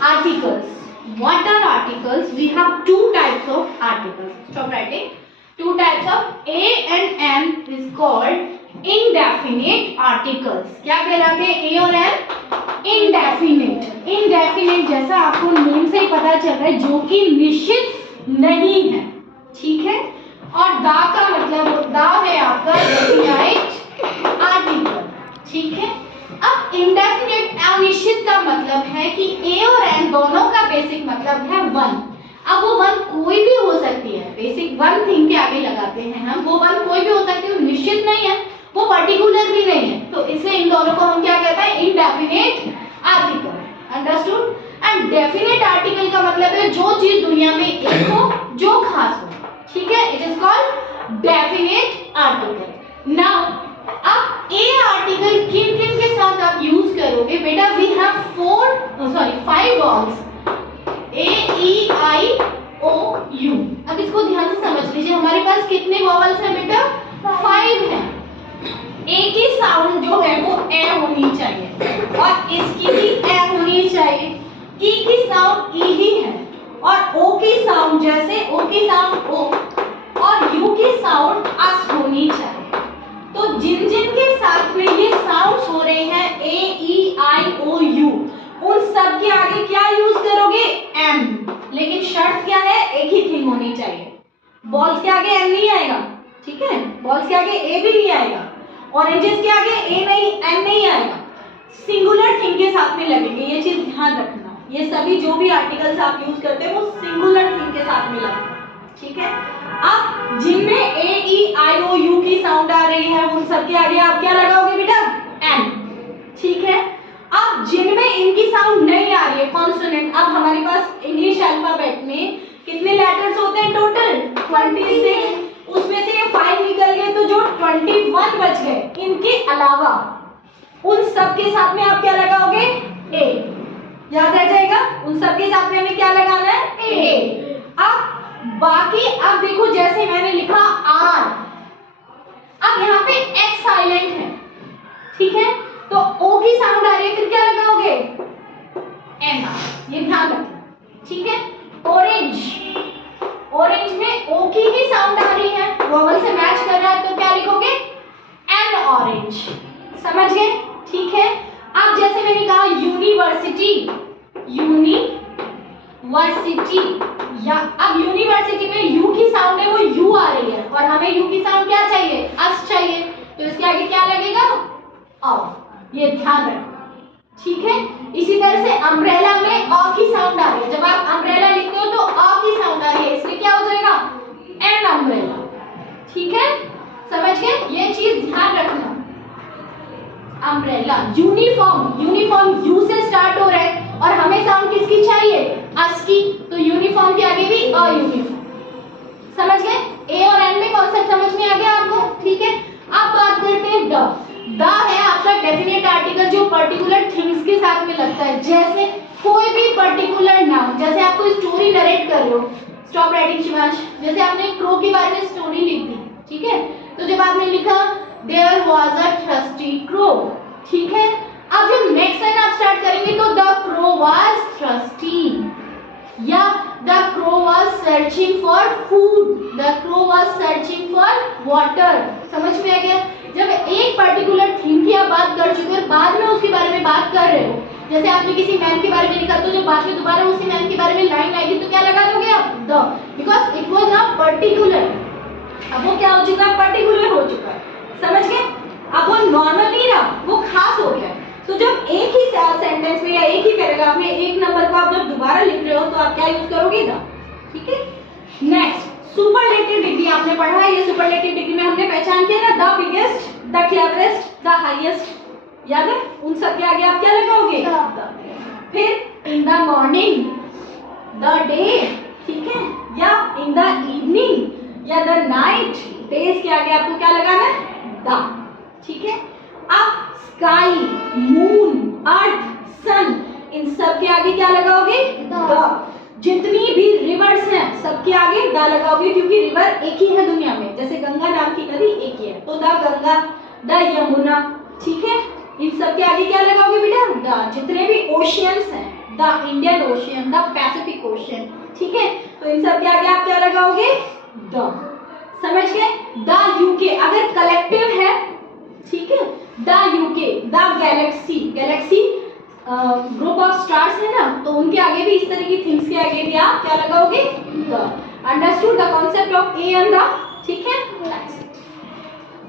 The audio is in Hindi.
Articles. What are articles? We have two types of articles. Stop writing. Two types of A and M is called indefinite articles. क्या कहलाते हैं A और M? Indefinite. Indefinite जैसा आपको नेम से ही पता चल रहा है, जो कि निश्चित नहीं है, ठीक है। और दा का मतलब दा है आपका डेफिनाइट आर्टिकल, ठीक है। अब इंडेफिनिट अनिश्चित का मतलब है कि ए और एन दोनों का बेसिक मतलब है वन। अब वो वन कोई भी हो सकती है, बेसिक वन थिंग के आगे लगाते हैं हम, वो वन कोई भी हो सकती है, निश्चित नहीं है, वो पर्टिकुलर भी नहीं है, तो इसलिए इन दोनों को हम क्या कहते हैं? Indefinite article. Understood? And definite article का मतलब है जो चीज दुनिया में एक हो, जो खास हो, ठीक है। It is called definite article. Now अब ए आर्टिकल किन किन के साथ आप यूज करोगे बेटा? We have five vowels, A E I O U. अब इसको ध्यान से समझ लीजिए, हमारे पास कितने वॉवल्स हैं बेटा? 5 हैं। ए की साउंड जो है वो ए होनी चाहिए और इसकी भी ए होनी चाहिए। ई की साउंड ई ही है और ओ की साउंड जैसे ओ की साउंड ओ और यू की साउंड अस होनी चाहिए। तो जिन जिन के साथ में ये साउंड्स हो रहे हैं ए ई आई ओ यू, उन सब के आगे क्या यूज करोगे? एम। लेकिन शर्त क्या है? एक ही थिंग होनी चाहिए। बॉल्स के आगे एम नहीं आएगा, ठीक है। बॉल्स के आगे ए भी नहीं आएगा, ऑरेंजेस के आगे ए नहीं एम नहीं आएगा। सिंगुलर थिंग के साथ में लगेंगे, ये चीज ध्यान रखना। ये सभी जो भी आर्टिकल्स आप यूज करते हैं वो सिंगुलर थिंग के साथ में लगेंगे, ठीक है। अब जिनमें ए ई आई ओ यू की साउंड आ रही है उन सब के आगे आप क्या लगाओगे बेटा? एन, ठीक है। अब जिनमें इनकी साउंड नहीं आ रही है कॉन्सोनेंट, अब हमारे पास इंग्लिश अल्फाबेट में कितने लेटर्स होते हैं टोटल? 26। उसमें से ये 5 निकल गए तो जो 21 बच गए, इनके अलावा उन सब के साथ में आप क्या लगाओगे? ए। याद रह जाएगा, उन सब के साथ में हमें क्या लगाना है? ए। अब बाकी अब देखो, जैसे मैंने लिखा आर, अब यहाँ पे एक्स साइलेंट है, ठीक है। तो ओ की साउंड आ रही है, फिर क्या लगाओगे? एन। ये ध्यान रखना, ठीक है। ऑरेंज, ऑरेंज में ओ की ही साउंड आ रही है, वोवल से मैच कर रहा है, तो क्या लिखोगे? N orange. समझ गए? ठीक है। अब जैसे मैंने कहा यूनिवर्सिटी, यूनिवर्सिटी, या अब यूनिवर्सिटी में यू की साउंड है वो यू आ रही है और हमें यू की साउंड क्या चाहिए? अस चाहिए, तो इसके आगे क्या लगेगा? ऑ। ये ध्यान रखना, ठीक है। इसी तरह से अम्ब्रेला में अ की साउंड आ रही है, जब आप अम्ब्रेला लिखते हो तो अ की साउंड आ रही है, इसलिए क्या हो जाएगा? एन अम्ब्रेला, ठीक है। समझ गए? ये चीज ध्यान रखना। अम्ब्रेला। यूनिफॉर्म, यूनिफॉर्म यू से स्टार्ट हो रहा है और हमें साउंड किसकी चाहिए? अस की, तो यूनिफॉर्म के आगे भी अ यूनिफॉर्म। समझ गए? ए और एन में कॉन्सेप्ट समझ में आ गया आपको, ठीक है। अब बात करते हैं द। द है आपका डेफिनेट आर्टिकल जो पर्टिकुलर थिंग्स के साथ में लगता है, जैसे कोई भी पर्टिकुलर नाउन। जैसे आप कोई स्टोरी नरेट कर रहे हो, स्टॉप राइटिंग शिवांश, जैसे आपने क्रो के बारे में स्टोरी लिख दी, ठीक है। तो जब आपने लिखा there was a thirsty crow, ठीक है। अब जब नेक्स्ट लाइन आप स्टार्ट करेंगे तो द क्रो वाज थर्स्टी, या the crow was searching for food, the crow was searching for water. समझ में आ गया? जब एक पर्टिकुलर थिंग की आप बात कर चुके हो, बाद में उसके बारे में बात कर रहे हो, जैसे आपने किसी मैन के बारे में लिखा तो जब बाद में दोबारा उसी मैन के बारे में लाइन आएगी तो क्या लगा दोगे आप? The, because it was not particular. अब वो क्या हो चुका है? पर्टिकुलर हो चुका है। समझ गए? अब वो नॉर्मल नहीं रहा, वो खास हो गया। तो जब एक ही सेंटेंस में या एक ही पैराग्राफ में एक नंबर को आप जब दोबारा लिख रहे हो तो आप क्या यूज करोगे? द, ठीक है। नेक्स्ट सुपरलेटिव डिग्री आपने पढ़ा है। ये सुपरलेटिव डिग्री में हमने पहचान किया ना, the biggest, the cleverest, the highest. याद है? उन सब के आगे आप क्या लगाओगे? फिर in the morning, the day, ठीक है, या इन द इवनिंग या द नाइट। डेज के आगे आपको क्या लगाना है? द, ठीक है। अब स्काई, मून, अर्थ, सन, इन सब के आगे क्या लगाओगे? द। जितनी भी रिवर्स हैं सबके आगे द लगाओगे, क्योंकि रिवर एक ही है दुनिया में, जैसे गंगा नाम की नदी एक ही है, तो द गंगा, द यमुना, ठीक है। इन सब के आगे क्या लगाओगे बेटा? द। जितने भी ओशियंस हैं, the Indian ocean, the Pacific ocean, ठीक है। तो इन सब के आगे आप क्या लगाओगे, द, समझ गए। द यूके अगर कलेक्टिव है, ठीक है, the UK, the Galaxy, Galaxy group of stars है ना, तो उनके आगे भी इस तरह की थिंग्स के आगे भी आप क्या लगाओगे, the. Understood the concept of A and the, ठीक है।